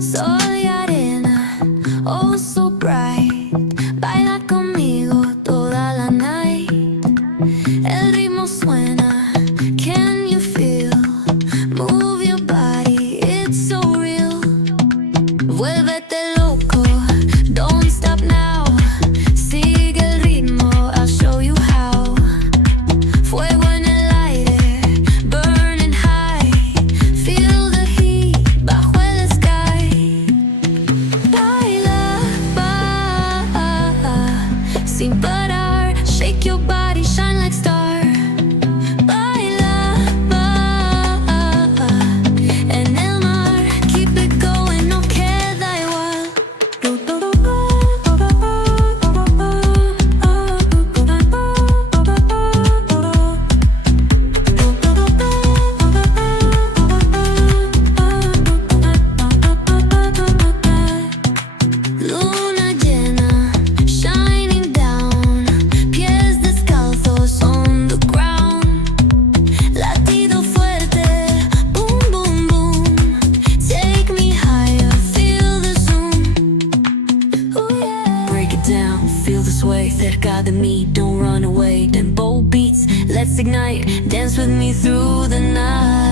Soy arena, oh so bright. Baila conmigo toda la night. El ritmo suena, can you feel? Move your body, it's so real. Vuélvete loco, don't stop now. Sigue el ritmo, I'll show you how. Fuego en el aire, burning high. Feel the heat bajo el sky. Baila, sin parar. Shake your body, shine like star. Baila, en el mar. Keep it going, no queda igual. Luna llena, shining down. Pies descalzos on the ground. Latido fuerte, boom, boom, boom. Take me higher, feel the zoom. Ooh, yeah. Break it down, feel the sway. Cerca de mí, don't run away. Tempo beats, let's ignite. Dance with me through the night.